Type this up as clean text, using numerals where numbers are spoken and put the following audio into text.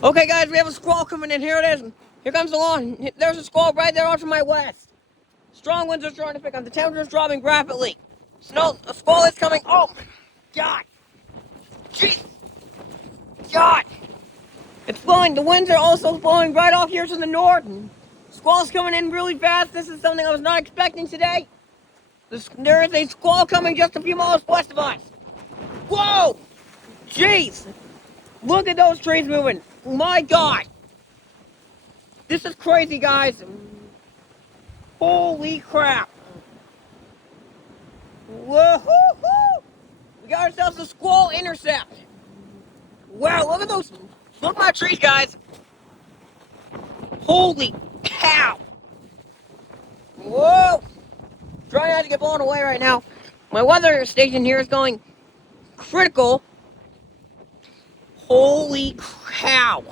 Okay, guys, we have a squall coming in. Here it is. Here comes the lawn. There's a squall right there off to my west. Strong winds are starting to pick up. The temperature is dropping rapidly. Snow, a squall is coming. Oh, my God. Jeez. God. It's blowing. The winds are also blowing right off here to the north. Squall's coming in really fast. This is something I was not expecting today. There is a squall coming just a few miles west of us. Whoa! Jeez! Look at those trees moving. My God! This is crazy, guys. Holy crap. Whoa-hoo-hoo! We got ourselves a squall intercept. Wow, look at those. Look at my trees, guys. Holy cow. Whoa! Trying not to get blown away right now. My weather station here is going critical. Holy cow.